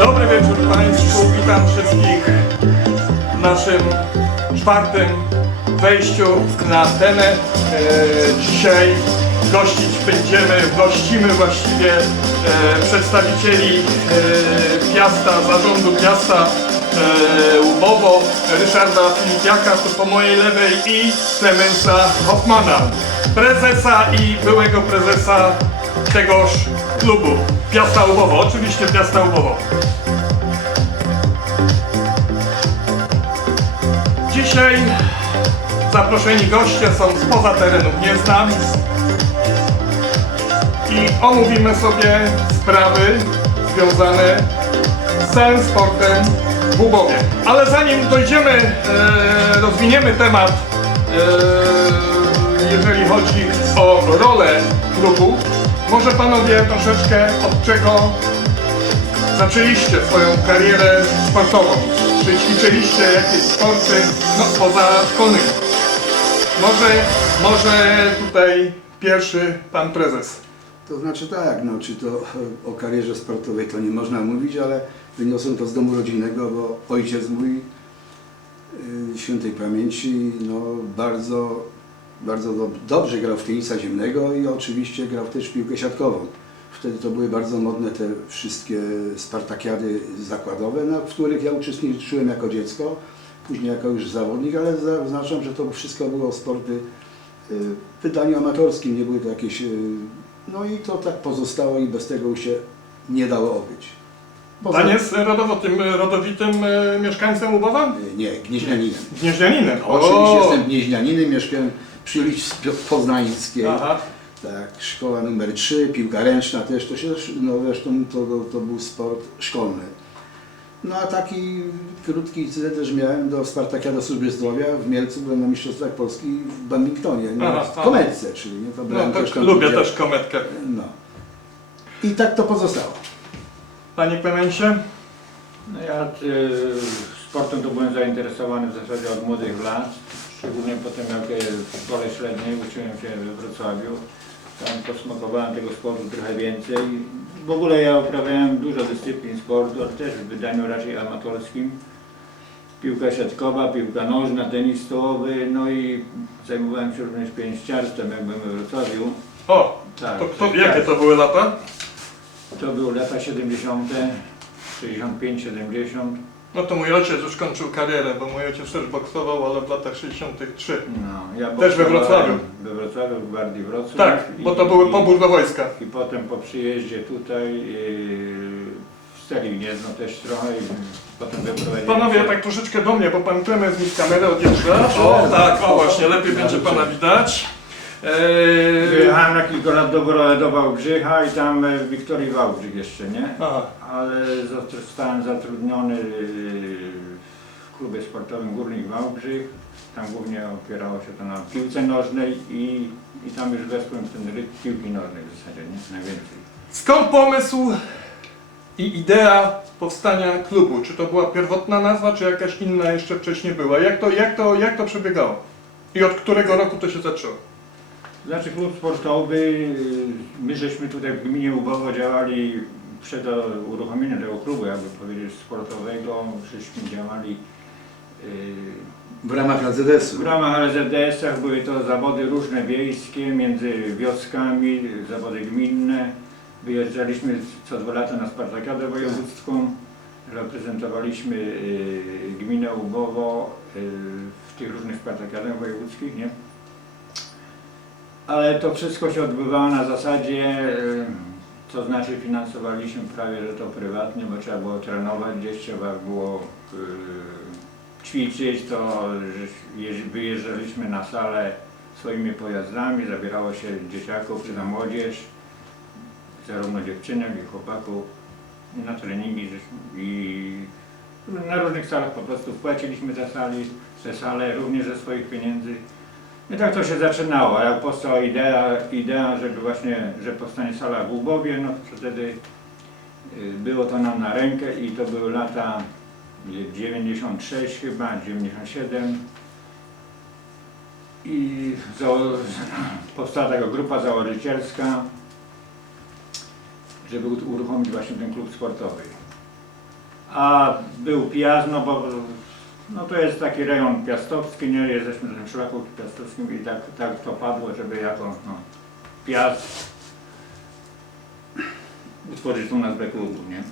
Dobry wieczór Państwu, witam wszystkich w naszym czwartym wejściu na antenę. E, dzisiaj gościć będziemy, gościmy właściwie e, przedstawicieli e, Piasta, zarządu Piasta e, Łubowo, Ryszarda Filipiaka tu po mojej lewej i Klemensa Hoffmana, prezesa i byłego prezesa tegoż klubu Piasta Łubowo, oczywiście Piasta Łubowo. Dzisiaj zaproszeni goście są spoza terenów Gniezna i omówimy sobie sprawy związane z całym sportem w Łubowie. Ale zanim dojdziemy, e, rozwiniemy temat, e, jeżeli chodzi o rolę klubu, może panowie troszeczkę od czego zaczęliście swoją karierę sportową? Czy ćwiczyliście jakieś sporty no, poza szkolnymi? Może, może tutaj pierwszy pan prezes. To znaczy tak, no czy to o karierze sportowej to nie można mówić, ale wyniosłem to z domu rodzinnego, bo ojciec mój y, świętej pamięci no bardzo, bardzo do, dobrze grał w tenisa ziemnego i oczywiście grał też w piłkę siatkową. Wtedy to były bardzo modne te wszystkie spartakiady zakładowe, na, których ja uczestniczyłem jako dziecko, później jako już zawodnik, ale zaznaczam, że to wszystko było sporty y, w wydaniu amatorskim, nie były to jakieś... y, No i to tak pozostało i bez tego się nie dało obyć. Poza- Pan jest rodowo, tym rodowitym e, mieszkańcem Łubowa? Y, Nie, gnieźnianinem. Gnieźnianinem. Oczywiście jestem gnieźnianinem, mieszkałem przy ulicy Poznańskiej. Aha. Tak, szkoła numer 3, piłka ręczna też, to się, no zresztą to, to był sport szkolny. No a taki krótki wizyt też miałem do Spartakiada Służby Zdrowia w Mielcu, byłem na Mistrzostwach Polski w badmintonie, no, Aha, w aha. kometce, czyli nie, to No brałem tak, tam lubię udział. też kometkę. No. I tak to pozostało. Panie Klemencie? No ja y, sportem to byłem zainteresowany w zasadzie od młodych lat. Szczególnie potem jak y, w szkole średniej uczyłem się we Wrocławiu. Tam posmakowałem tego sportu trochę więcej. W ogóle ja uprawiałem dużo dyscyplin sportu, ale też w wydaniu raczej amatorskim. Piłka siatkowa, piłka nożna, tenis stołowy, no i zajmowałem się również pięściarstwem, jak byłem we Wrocławiu. O, Tak, to, to, jakie to były lata? To były lata 70., 65-70. No to mój ojciec już kończył karierę, bo mój ojciec też boksował, ale w latach 63. No, ja Też we Wrocławiu. We Wrocławiu, w Gwardii Wrocław. Tak, bo to były pobór do wojska. I potem po przyjeździe tutaj yy, w Steli Gniezno też trochę i potem wyprowadziłem Panowie, się- tak troszeczkę do mnie, bo pan Klemens mi z kamery odjeżdża. O, tak, o właśnie, lepiej będzie pana widać. Eee, Wyjechałem na kilka lat do, Wro- do Wałbrzycha i tam e, w Wiktorii Wałbrzych jeszcze, nie? Aha, Ale zostałem zatrudniony yy, w klubie sportowym Górnik Wałbrzych. Tam głównie opierało się to na piłce nożnej i, i tam już weszłem w ten rytm piłki nożnej w zasadzie, nie? Najwięcej. Skąd pomysł i idea powstania klubu? Czy to była pierwotna nazwa, czy jakaś inna jeszcze wcześniej była? Jak to, jak to, jak to przebiegało? I od którego roku to się zaczęło? Znaczy klub sportowy, y, my żeśmy tutaj w gminie Łubowo działali przed uruchomieniem tego klubu, jakby powiedzieć, sportowego, żeśmy działali y, W ramach AZS-u. w ramach LZDS-ach, były to zawody różne wiejskie, między wioskami, zawody gminne. Wyjeżdżaliśmy co dwa lata na Spartakiadę Wojewódzką, reprezentowaliśmy y, gminę Łubowo y, w tych różnych Spartakiadach wojewódzkich, nie? Ale to wszystko się odbywało na zasadzie, to znaczy finansowaliśmy prawie, że to prywatnie, bo trzeba było trenować, gdzieś trzeba było y, ćwiczyć, to wyjeżdżaliśmy na salę swoimi pojazdami, zabierało się dzieciaków czy na młodzież, zarówno dziewczynek, i chłopaków na treningi i na różnych salach po prostu wpłaciliśmy za sali, te sale również ze swoich pieniędzy. I tak to się zaczynało, jak powstała idea, idea, żeby właśnie, że powstanie sala w Łubowie, no to wtedy y, było to nam na rękę i to były lata 96 chyba, 97. i powstała taka grupa założycielska, żeby uruchomić właśnie ten klub sportowy. A był no bo no to jest taki rejon piastowski, nie jesteśmy na tym szlaku piastowskim i tak, tak to padło, żeby jako no, Piast utworzyć tą nazwę klubu, nie?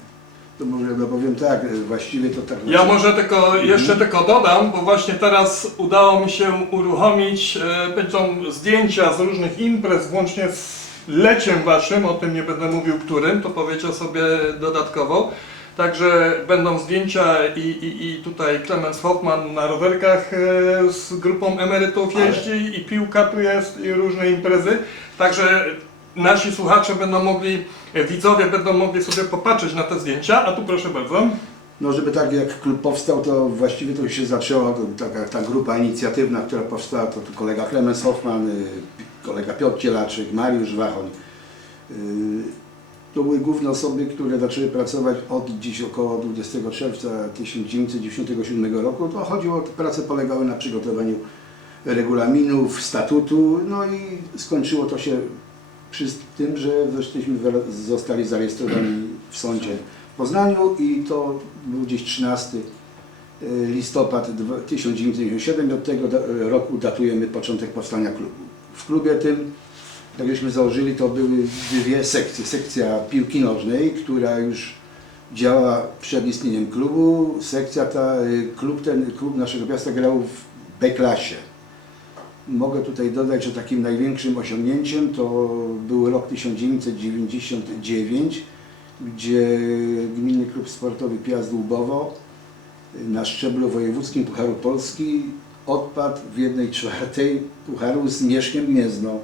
To może dopowiem tak, e, właściwie to tak... Ja może tylko, jeszcze tylko dodam, bo właśnie teraz udało mi się uruchomić, e, będą zdjęcia z różnych imprez, włącznie z leciem waszym, o tym nie będę mówił którym, to powiecie sobie dodatkowo. Także będą zdjęcia i, i, i tutaj Clemens Hoffman na rowerkach e, z grupą emerytów jeździ i piłka tu jest i różne imprezy. Także nasi słuchacze będą mogli, e, widzowie będą mogli sobie popatrzeć na te zdjęcia, a tu proszę bardzo. No żeby tak jak klub powstał, to właściwie to się zaczęło, to taka ta grupa inicjatywna, która powstała, to tu kolega Klemens Hoffman, y, kolega Piotr Cielaczyk, Mariusz Wachoń. To były główne osoby, które zaczęły pracować od dziś około 20 czerwca 1997 roku. To chodziło, prace polegały na przygotowaniu regulaminów, statutu, no i skończyło to się przy tym, że żeśmy zostali zarejestrowani w sądzie w Poznaniu i to był gdzieś 13 listopad dwa- 1997 i od tego roku datujemy początek powstania klubu. W klubie tym, jak żeśmy założyli, to były dwie sekcje. Sekcja piłki nożnej, która już działa przed istnieniem klubu. Sekcja ta, y, klub ten, klub naszego miasta grał w B-klasie. Mogę tutaj dodać, że takim największym osiągnięciem to był rok 1999, gdzie Gminny Klub Sportowy Piast Dłubowo na szczeblu wojewódzkim Pucharu Polski odpadł w jednej czwartej Pucharu z Mieszkiem Gniezno.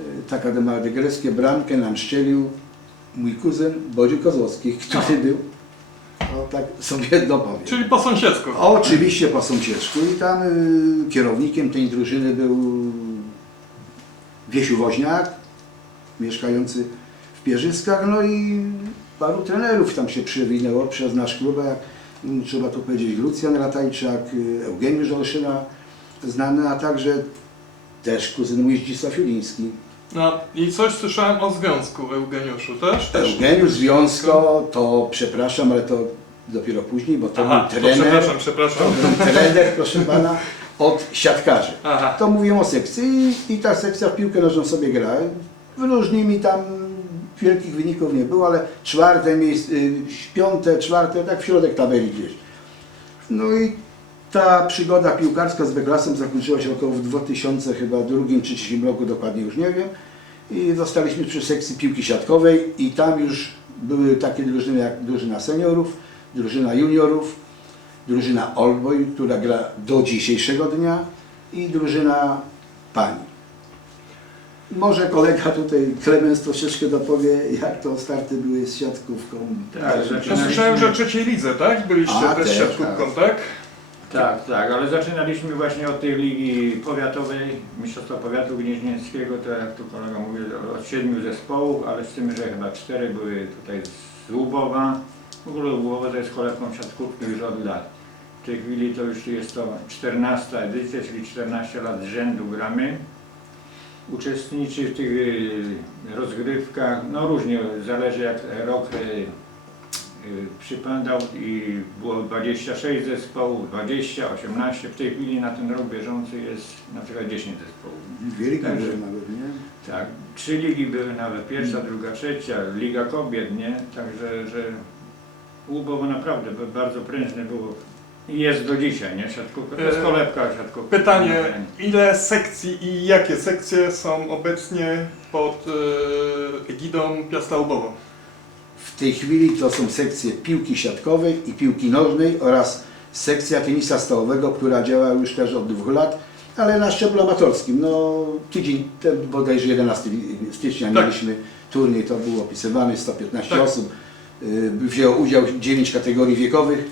Y, Taka ma dygresję, bramkę nam szczelił mój kuzyn Bodziu Kozłowski, który był, no tak sobie dopowiem. Czyli po sąsiedzku. Oczywiście po sąsiedzku i tam y, kierownikiem tej drużyny był Wiesiu Woźniak, mieszkający w Pierzyskach, no i paru trenerów tam się przewinęło przez nasz klub, jak mm, trzeba tu powiedzieć Lucjan Ratajczak, y, Eugeniusz Olszyna znany, a także też kuzyn mój Zdzisław Juliński. No i coś słyszałem o związku Eugeniuszu też? też. Eugeniusz Związko, to przepraszam, ale to dopiero później, bo to Aha, był to trener, przepraszam, przepraszam. był trener, proszę pana, od siatkarzy. Aha. To mówię o sekcji i, i ta sekcja w piłkę nożną sobie gra. Różnymi tam wielkich wyników nie było, ale czwarte miejsce, y, piąte, czwarte, tak w środek tabeli gdzieś. No i ta przygoda piłkarska z Beklasem zakończyła się około w 2000 chyba drugim czy trzecim roku, dokładnie już nie wiem. I zostaliśmy przy sekcji piłki siatkowej i tam już były takie drużyny jak drużyna seniorów, drużyna juniorów, drużyna Old Boy, która gra do dzisiejszego dnia i drużyna pani. Może kolega tutaj, Klemens troszeczkę dopowie, jak to starty były z siatkówką. Tak, znaczy- Ja słyszałem, że trzeciej lidze, tak? Byliście A, też też, siatkówką, tak. Tak? Tak, ale zaczynaliśmy właśnie od tej ligi powiatowej, Mistrzostwa Powiatu Gnieźnieńskiego, to jak tu kolega mówił, od siedmiu zespołów, ale z tym, że chyba cztery były tutaj z Łubowa. W ogóle Łubowa to jest kolebką siatkówki już od lat. W tej chwili to już jest to 14 edycja, czyli 14 lat z rzędu gramy. Uczestniczy w tych y, rozgrywkach, no różnie, zależy jak rok y, przypadał i było 26 zespołów, 20, 18, w tej chwili na ten rok bieżący jest na przykład 10 zespołów. Wielka Także- grze nawet, nie? Tak, trzy ligi były nawet, pierwsza, druga, trzecia, Liga Kobiet, nie? Także, że Łubowo naprawdę bardzo prężne było i jest do dzisiaj, nie? Siatkówka, to jest kolebka siatkówka. Pytanie, ile sekcji i jakie sekcje są obecnie pod e, egidą Piasta Łubowo? W tej chwili to są sekcje piłki siatkowej i piłki nożnej oraz sekcja tenisa stołowego, która działa już też od dwóch lat, ale na szczeblu amatorskim. No tydzień temu, bodajże 11 stycznia Tak. mieliśmy turniej, to był opisywany, 115 Tak. osób. y, Wzięło udział 9 kategorii wiekowych,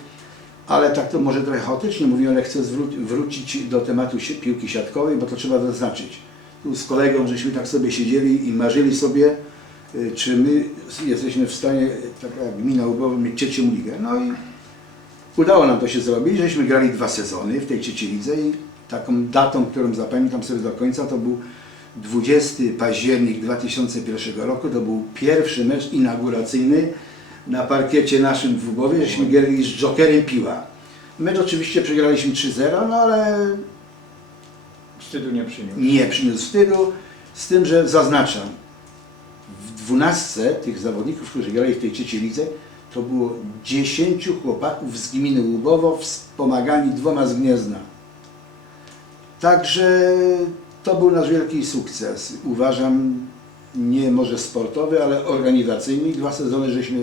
ale tak to może trochę chaotycznie mówię, ale chcę wrócić do tematu piłki siatkowej, bo to trzeba zaznaczyć. Tu z kolegą żeśmy tak sobie siedzieli i marzyli sobie, czy my jesteśmy w stanie, taka gmina Łubowa, mieć trzecią ligę. No i udało nam to się zrobić, żeśmy grali dwa sezony w tej trzeciej lidze i taką datą, którą zapamiętam sobie do końca, to był 20 październik 2001 roku. To był pierwszy mecz inauguracyjny na parkiecie naszym w Lwowie, żeśmy grali z Jokerem Piła. Mecz oczywiście przegraliśmy 3-0, no ale Wstydu nie przyniósł. nie przyniósł wstydu, z tym, że zaznaczam, dwunastce tych zawodników, którzy grali w tej trzeciej lidze, to było 10 chłopaków z gminy Łubowo, wspomagani dwoma z Gniezna. Także to był nasz wielki sukces. Uważam, nie może sportowy, ale organizacyjny. Dwa sezony żeśmy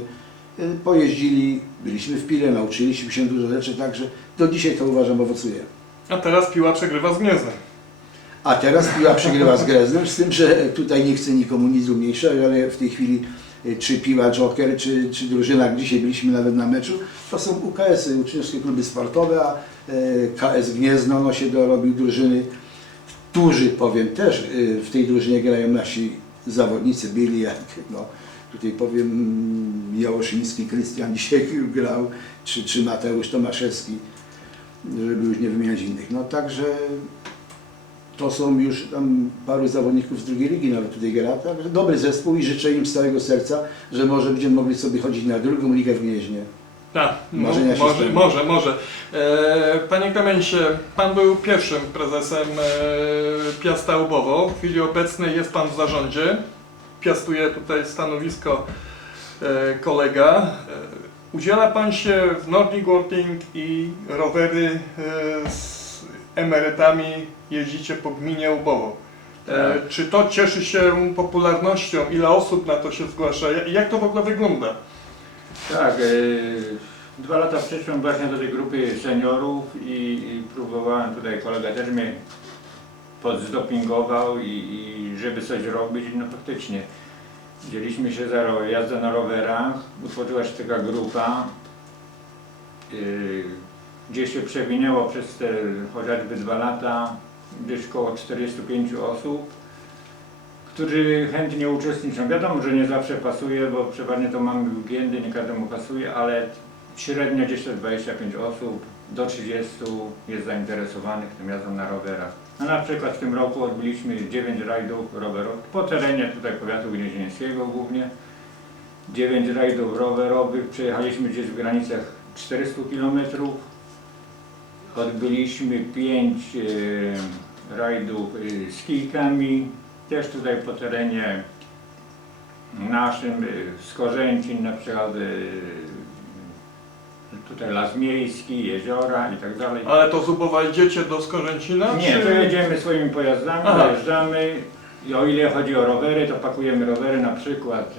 y, pojeździli, byliśmy w Pile, nauczyliśmy się dużo rzeczy, także do dzisiaj to uważam owocuje. A teraz piła przegrywa z Gnieznem. A teraz piła przegrywa z Greznem, z tym, że tutaj nie chcę nikomu nic umniejszać, ale w tej chwili y, czy piła Joker, czy, czy drużyna, jak dzisiaj byliśmy nawet na meczu, to są UKS-y, uczniowskie kluby sportowe, a y, KS Gniezno no, się dorobił drużyny, którzy powiem też w tej drużynie grają nasi zawodnicy, byli jak no, tutaj powiem mm, Jałoszyński, Krystian dzisiaj grał, czy, czy Mateusz Tomaszewski, żeby już nie wymieniać innych. No także to są już tam paru zawodników z drugiej ligi nawet tutaj gra. Także dobry zespół i życzę im z całego serca, że może będziemy mogli sobie chodzić na drugą ligę w Gnieźnie. Tak, Marzenia się może, spełnią. może, może. E, panie Klemencie, Pan był pierwszym prezesem e, Piasta Łubowo. W chwili obecnej jest Pan w zarządzie. Piastuje tutaj stanowisko e, kolega. E, udziela Pan się w Nordic Walking i rowery e, z emerytami jeździcie po gminie Łubowo. E, Tak. czy to cieszy się popularnością? Ile osób na to się zgłasza? Jak- Jak to w ogóle wygląda? Tak, e, dwa lata przyszłem właśnie do tej grupy seniorów i, i próbowałem, tutaj kolega też mnie podzdopingował i, i żeby coś robić, no faktycznie. Wzięliśmy się za jazdę na rowerach, utworzyła się taka grupa, yy, gdzie się przewinęło przez te chociażby dwa lata gdzieś około 45 osób, którzy chętnie uczestniczą. Wiadomo, że nie zawsze pasuje, bo przeważnie to mamy weekendy, nie każdemu pasuje, ale średnio gdzieś to 25 osób, do 30 jest zainteresowanych tym jazdą na rowerach. No na przykład w tym roku odbyliśmy 9 rajdów rowerowych po terenie tutaj powiatu gnieźnieńskiego głównie. 9 rajdów rowerowych, przejechaliśmy gdzieś w granicach 400 km. Odbyliśmy 5 e, rajdów e, z kijkami, też tutaj po terenie naszym, e, z Korzęcin na przykład, tutaj Las Miejski, jeziora i tak dalej. Ale to z Łubowa idziecie do Skorzęcina? Nie, to jedziemy swoimi pojazdami, Aha. dojeżdżamy i o ile chodzi o rowery, to pakujemy rowery na przykład.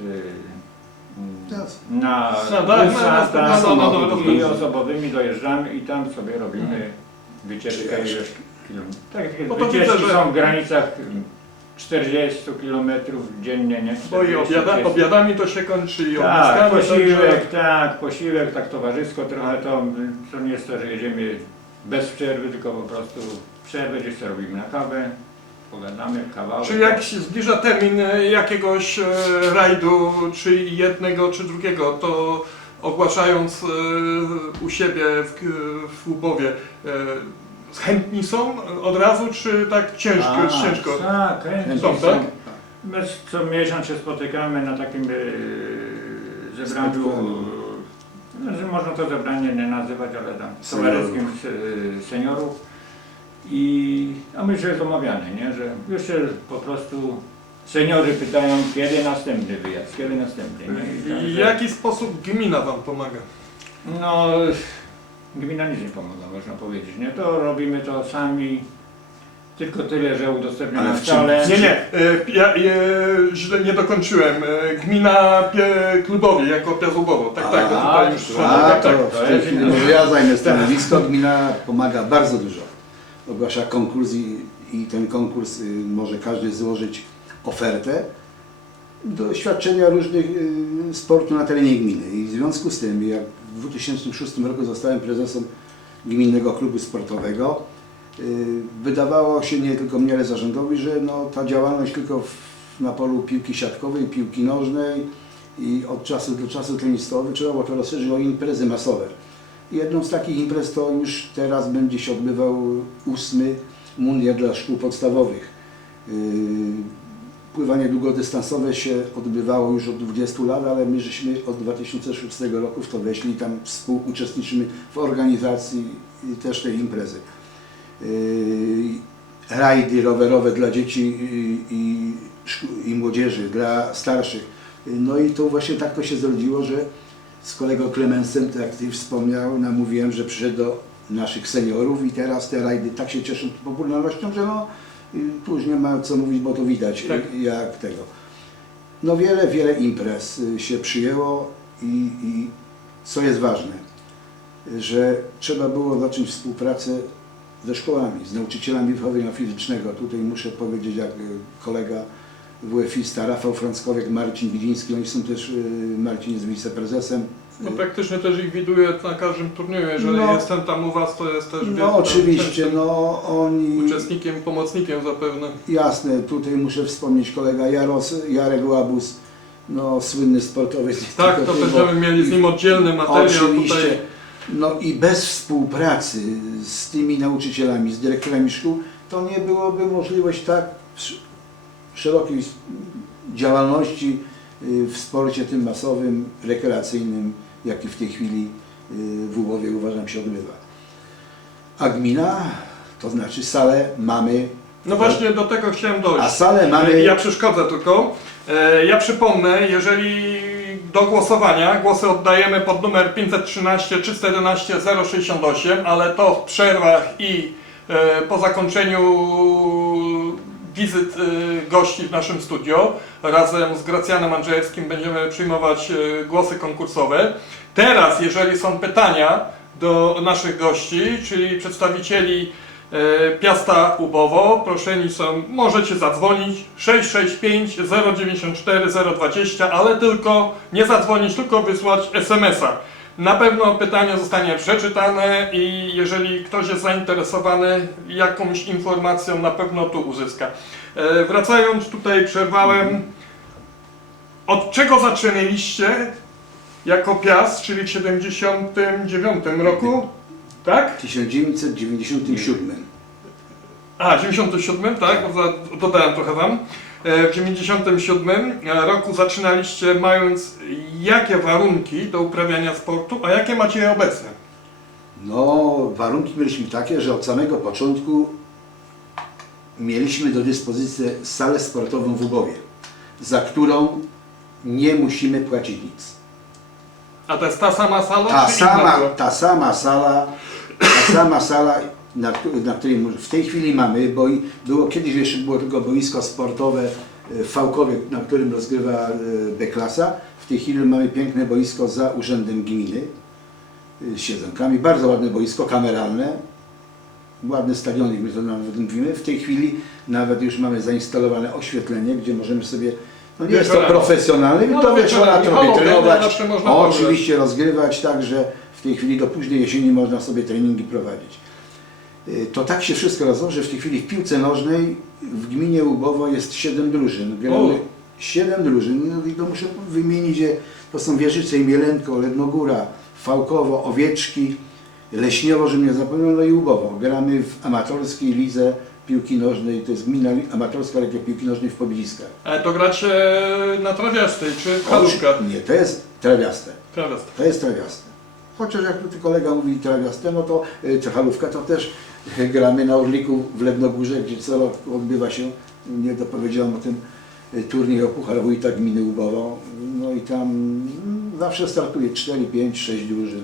Na No, tak, busa, tak, no, no, i osobowymi dojeżdżamy i tam sobie robimy wycieczkę ileś kilometrów. Tak, No to wycieczki widzę, że- są w granicach y, 40 km dziennie, nie? Bo i 40, obiada, 50. obiadami to się kończy i Tak, posiłek, tak, posiłek, tak towarzysko trochę to, to nie jest to, że jedziemy bez przerwy, tylko po prostu przerwę gdzieś sobie robimy na kawę, pogadamy, kawałek. Czy jak się zbliża termin e, jakiegoś e, rajdu, czy jednego, czy drugiego, to ogłaszając e, u siebie w, w Łubowie, e, chętni są od razu, czy tak ciężko? A, ciężko? Tak, chętnie Są, są. tak? My co miesiąc się spotykamy na takim e, zebraniu, no, że można to zebranie nie nazywać, ale tam Seniorów. towarzyskim seniorów. I, a my się jest omawiane, nie? że już się po prostu seniorzy pytają, kiedy następny wyjazd, kiedy następny. Nie? I W jaki sposób gmina Wam pomaga? No, gmina nic nie pomaga, można powiedzieć. Nie? To robimy to sami, tylko tyle, że udostępniamy Ale w czym-. Nie, nie, e, ja e, źle nie dokończyłem. E, Gmina Pie, Klubowie jako Piazłubowo. Tak, tak, to A, tutaj już... A tak, to tak. w tej chwili może ja zajmę stanowisko. Gmina pomaga bardzo dużo. Ogłasza konkurs i, i ten konkurs y, może każdy złożyć ofertę do świadczenia różnych y, sportu na terenie gminy. I w związku z tym, jak w 2006 roku zostałem prezesem Gminnego Klubu Sportowego, y, wydawało się nie tylko mnie, ale zarządowi, że no, ta działalność tylko w, na polu piłki siatkowej, piłki nożnej i od czasu do czasu tenisowy trzeba było to rozszerzyć o imprezy masowe. Jedną z takich imprez to już teraz będzie się odbywał ósmy mundial dla szkół podstawowych. Yy, Pływanie długodystansowe się odbywało już od 20 lat, ale my żeśmy od 2006 roku w to weszli, tam współuczestniczymy w organizacji i też tej imprezy. Yy, Rajdy rowerowe dla dzieci i, i, i młodzieży, dla starszych. No i to właśnie tak to się zrodziło, że z kolegą Klemensem, tak jak Ty wspomniał, namówiłem, że przyszedł do naszych seniorów i teraz te rajdy tak się cieszą popularnością, że no, y, tu już nie ma co mówić, bo to widać Tak. y, jak tego. No wiele, wiele imprez y, się przyjęło i, i co jest ważne, że trzeba było zacząć współpracę ze szkołami, z nauczycielami wychowania fizycznego. Tutaj muszę powiedzieć, jak kolega WF-ista Rafał Frąckowiak, Marcin Widziński, oni są też, y, Marcin jest wiceprezesem. No praktycznie też ich widuję na każdym turnieju, jeżeli No. jestem tam u Was, to jest też No oczywiście, no oni, uczestnikiem, pomocnikiem zapewne. jasne, tutaj muszę wspomnieć kolega Jaros, Jarek Łabus, no słynny sportowiec. Tak, to będziemy mieli z nim oddzielny materiał Oczywiście. tutaj. No i bez współpracy z tymi nauczycielami, z dyrektorami szkół, to nie byłoby możliwość tak szerokiej działalności y, w sporcie tym masowym, rekreacyjnym, jaki w tej chwili y, w Łubowie uważam się odbywa. A gmina, to znaczy salę mamy, No właśnie do tego chciałem a dojść. salę mamy, Ja przeszkodzę tylko. E, Ja przypomnę, jeżeli do głosowania głosy oddajemy pod numer 513 311 068, ale to w przerwach i e, po zakończeniu wizyt e, gości w naszym studio razem z Gracjanem Andrzejewskim będziemy przyjmować e, głosy konkursowe. Teraz, jeżeli są pytania do naszych gości, czyli przedstawicieli E, Piasta Ubowo. Proszeni są, możecie zadzwonić 665 094 020, ale tylko nie zadzwonić, tylko wysłać SMS-a. Na pewno pytanie zostanie przeczytane i jeżeli ktoś jest zainteresowany jakąś informacją, na pewno tu uzyska. E, Wracając tutaj, przerwałem. Od czego zaczynaliście jako Piast, czyli w 79 roku? Tak? w 1997. A, w 97, tak? Za- Dodałem trochę Wam. E, W 97 roku zaczynaliście mając jakie warunki do uprawiania sportu, a jakie macie je obecnie? No, warunki mieliśmy takie, że od samego początku mieliśmy do dyspozycji salę sportową w Ubowie, za którą nie musimy płacić nic. A to jest ta sama sala, Ta sama, ta sama sala, ta sama sala, na, na której w tej chwili mamy, bo było kiedyś jeszcze było tylko boisko sportowe e, w Fałkowie, na którym rozgrywa e, B-klasa. W tej chwili mamy piękne boisko za urzędem gminy e, z siedzonkami. Bardzo ładne boisko, kameralne. Ładny stadionik, my to nawet mówimy. W tej chwili nawet już mamy zainstalowane oświetlenie, gdzie możemy sobie, no nie jest to profesjonalne, No, to wieczora trochę trenować. oczywiście rozgrywać, także w tej chwili do późnej jesieni można sobie treningi prowadzić. Y, To tak się wszystko rozłoży, że w tej chwili w piłce nożnej w gminie Łubowo jest 7 drużyn. Gramy O. 7 drużyn, no i to muszę wymienić, je. to są Wieżyce i Mielenko, Lednogóra, Fałkowo, Owieczki, Leśniowo, żebym nie zapomniał, no i Łubowo. Gramy w amatorskiej lidze piłki nożnej, to jest gmina amatorska liga piłki nożnej w Pobliskach. Ale to gracie na trawiastej, czy w halówkach? Nie, to jest trawiaste. Trawiasta. To jest trawiaste. Chociaż jak tu kolega mówi trawiaste, no to y, to też gramy na Orliku w Lednogórze, gdzie co roku odbywa się, nie dopowiedziałem o tym, y, turniej o Puchar Wójta Gminy Łubowo. No i tam mm, zawsze startuje 4, 5, 6 drużyn.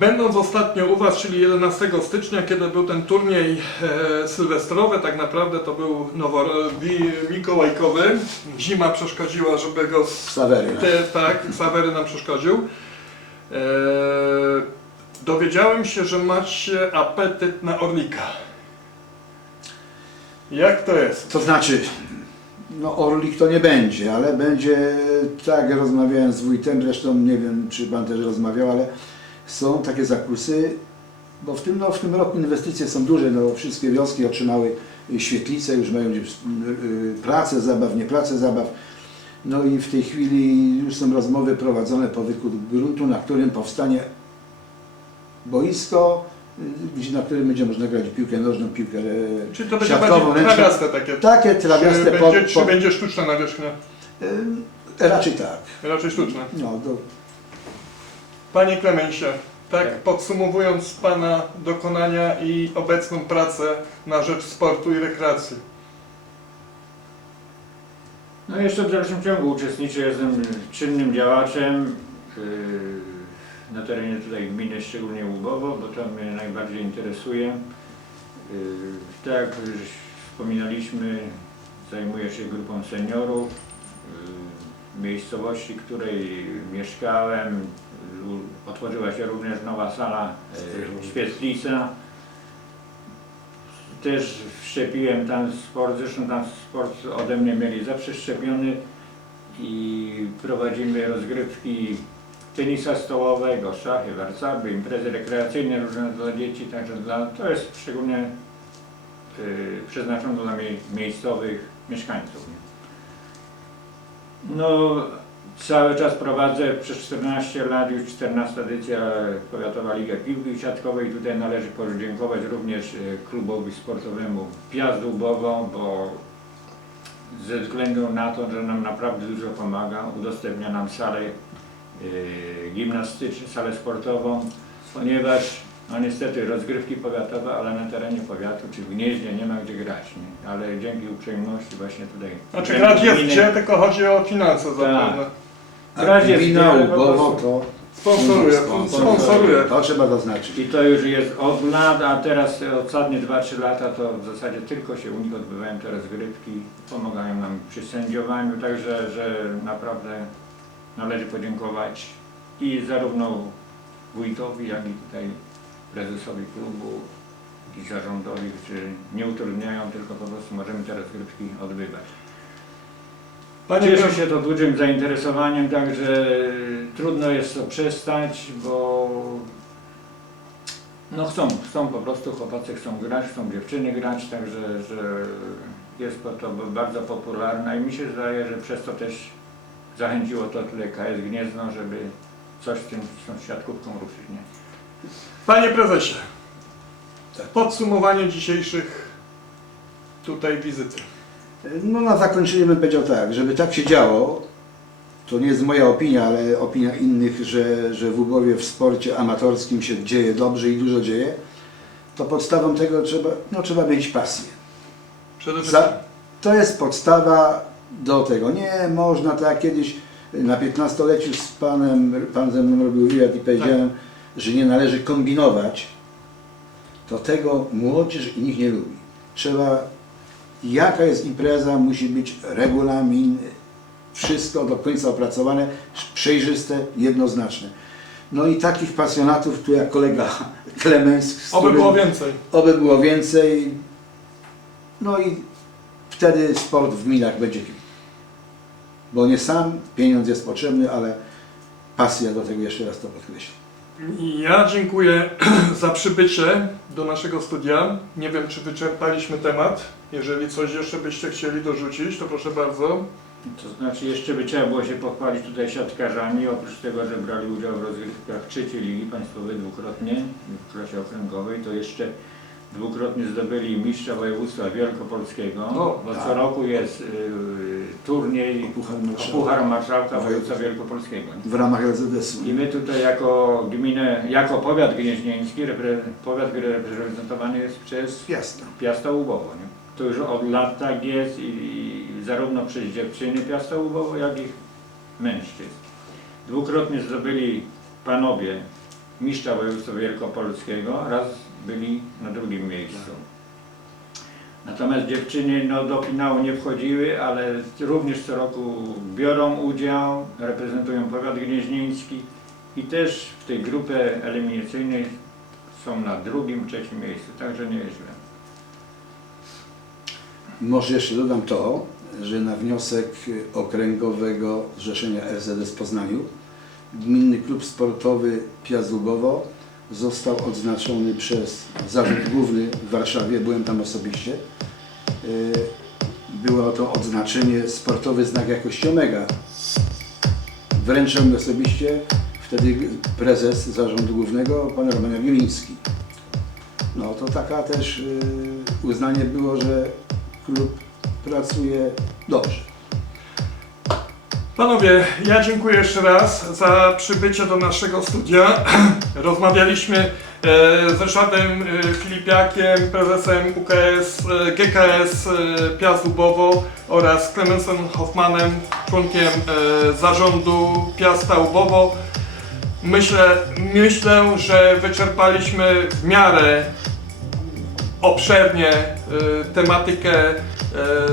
Będąc ostatnio u Was, czyli 11 stycznia, kiedy był ten turniej e, sylwestrowy, tak naprawdę to był nowo, wi, mikołajkowy. Zima przeszkodziła, żeby go z Sawery. Te, tak, Sawery nam przeszkodził. Eee, dowiedziałem się, że macie apetyt na Orlika. Jak to jest? To znaczy, no Orlik to nie będzie, ale będzie, tak jak rozmawiałem z wójtem, zresztą nie wiem, czy Pan też rozmawiał, ale są takie zakusy, bo w tym, no, w tym roku inwestycje są duże, no, wszystkie wioski otrzymały świetlice, już mają y, place zabaw, nie place zabaw. No i w tej chwili już są rozmowy prowadzone po wykup gruntu, na którym powstanie boisko gdzie- na którym będzie można grać piłkę nożną, piłkę e, Czy to będzie siatkową, bardziej ręczną. trawiaste takie? Takie trawiaste czy, pod, będzie, czy pod, będzie sztuczna nawierzchnia? e, Raczej tak. Raczej sztuczna. No, do, Panie Klemensie, tak Tak. podsumowując Pana dokonania i obecną pracę na rzecz sportu i rekreacji. No jeszcze w dalszym ciągu uczestniczę, jestem czynnym działaczem yy, na terenie tutaj gminy, szczególnie Łubowo, bo to mnie najbardziej interesuje. Yy, Tak jak już wspominaliśmy, zajmuję się grupą seniorów. W miejscowości, w której mieszkałem, otworzyła się również nowa sala yy, świetlica. Też wszczepiłem tam sport, zresztą tam sport ode mnie mieli zawsze szczepiony i prowadzimy rozgrywki tenisa stołowego, szachy, warcaby, imprezy rekreacyjne różne dla dzieci, także dla, to jest szczególnie y, przeznaczone dla mie- miejscowych mieszkańców. No, cały czas prowadzę przez 14 lat, już 14 edycja Powiatowa Liga Piłki Siatkowej. Tutaj należy podziękować również y, klubowi sportowemu Piast Dłubowo, bo ze względu na to, że nam naprawdę dużo pomaga, udostępnia nam salę gimnastyczną, salę sportową, ponieważ no niestety rozgrywki powiatowe, ale na terenie powiatu czy w Gnieźnie nie ma gdzie grać, nie? ale dzięki uprzejmości właśnie tutaj. Znaczy grać jest gminy gdzie, tylko chodzi o finanse Tak. zapewne. Grać jest po Łubowo prostu. to Sponsoruje, sponsor. sponsoruje. To trzeba zaznaczyć. I to już jest od lat, a teraz ostatnie 2-3 lata to w zasadzie tylko się u nich odbywają te rozgrywki, pomagają nam przy sędziowaniu, także że naprawdę należy podziękować i zarówno wójtowi, jak i tutaj prezesowi klubu i zarządowi, którzy nie utrudniają, tylko po prostu możemy te rozgrywki odbywać. Panie Cieszę się to dużym zainteresowaniem, także trudno jest to przestać, bo no chcą, chcą po prostu, chłopacy chcą grać, chcą dziewczyny grać, także że jest to bardzo popularne i mi się zdaje, że przez to też zachęciło to tyle KS Gniezno, żeby coś z tym, z tą siatkówką ruszyć. Nie? Panie prezesie, podsumowanie dzisiejszych tutaj wizyty. No na zakończenie bym powiedział tak, żeby tak się działo, to nie jest moja opinia, ale opinia innych, że, że w Łubowie w sporcie amatorskim się dzieje dobrze i dużo dzieje, to podstawą tego trzeba, no, trzeba mieć pasję. Przede wszystkim. Za, to jest podstawa do tego. Nie można tak jak kiedyś na 15-leciu z panem, pan ze mną robił wywiad i powiedziałem, że nie należy kombinować, to tego młodzież i nikt nie lubi. Trzeba, jaka jest impreza, musi być regulamin, wszystko do końca opracowane, przejrzyste, jednoznaczne. No i takich pasjonatów tu jak kolega Klemens, Oby było więcej. Oby było więcej. No i wtedy sport w gminach będzie. Bo nie sam pieniądz jest potrzebny, ale pasja do tego jeszcze raz to podkreślę. Ja dziękuję za przybycie do naszego studia. Nie wiem, czy wyczerpaliśmy temat. Jeżeli coś jeszcze byście chcieli dorzucić, to proszę bardzo. To znaczy jeszcze by trzeba było się pochwalić tutaj siatkarzami, oprócz tego, że brali udział w rozgrywkach trzeciej ligi państwowej dwukrotnie w klasie okręgowej, to jeszcze dwukrotnie zdobyli mistrza województwa wielkopolskiego, O, bo tak. co roku jest y, turniej Puchar Marszałka. Puchar Marszałka Województwa Wielkopolskiego. W ramach RZS-u. I my tutaj jako gminę, jako powiat gnieźnieński, repre, powiat reprezentowany jest przez Jasne. Piasta Łubowo. Nie? To już od lat tak jest i, i zarówno przez dziewczyny Piasta Łubowo, jak i mężczyzn. Dwukrotnie zdobyli panowie mistrza województwa wielkopolskiego, raz byli na drugim miejscu. Natomiast dziewczyny no, do finału nie wchodziły, ale również co roku biorą udział, reprezentują powiat gnieźnieński i też w tej grupie eliminacyjnej są na drugim, trzecim miejscu, także nieźle. Może jeszcze dodam to, że na wniosek Okręgowego Zrzeszenia RZS w Poznaniu Gminny Klub Sportowy Piast Lubowo został odznaczony przez Zarząd Główny w Warszawie, byłem tam osobiście. Yy, Było to odznaczenie sportowy znak jakości Omega. Wręczył osobiście wtedy prezes Zarządu Głównego, pan Roman Jawiliński. No to taka też y, uznanie było, że klub pracuje dobrze. Panowie, ja dziękuję jeszcze raz za przybycie do naszego studia. Rozmawialiśmy e, ze Szadem e, Filipiakiem, prezesem UKS, e, GKS Piast Lubowo oraz Clemensem Hoffmanem, członkiem zarządu Piasta Lubowo. Myślę, myślę, że wyczerpaliśmy w miarę obszernie tematykę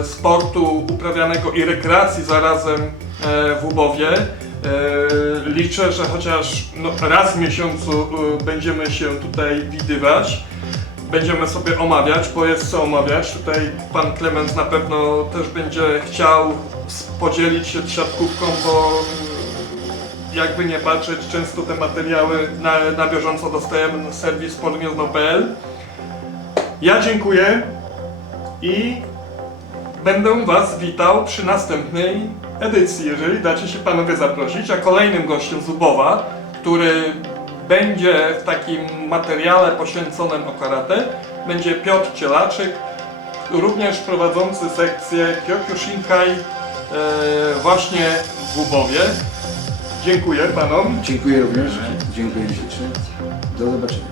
sportu uprawianego i rekreacji zarazem w Łubowie. E, Liczę, że chociaż no, raz w miesiącu e, będziemy się tutaj widywać. Będziemy sobie omawiać, bo jest co omawiać. Tutaj pan Klemens na pewno też będzie chciał podzielić się siatkówką, bo e, jakby nie patrzeć, często te materiały na, na bieżąco dostajemy na serwis sportgniezno.pl. Ja dziękuję i będę Was witał przy następnej edycji, jeżeli dacie się Panowie zaprosić. A kolejnym gościem z Lubowa, który będzie w takim materiale poświęconym o karate, będzie Piotr Cielaczyk, również prowadzący sekcję Kyokushinkai e, właśnie w Lubowie. Dziękuję Panom. Dziękuję również. Dziękuję ślicznie. Do zobaczenia.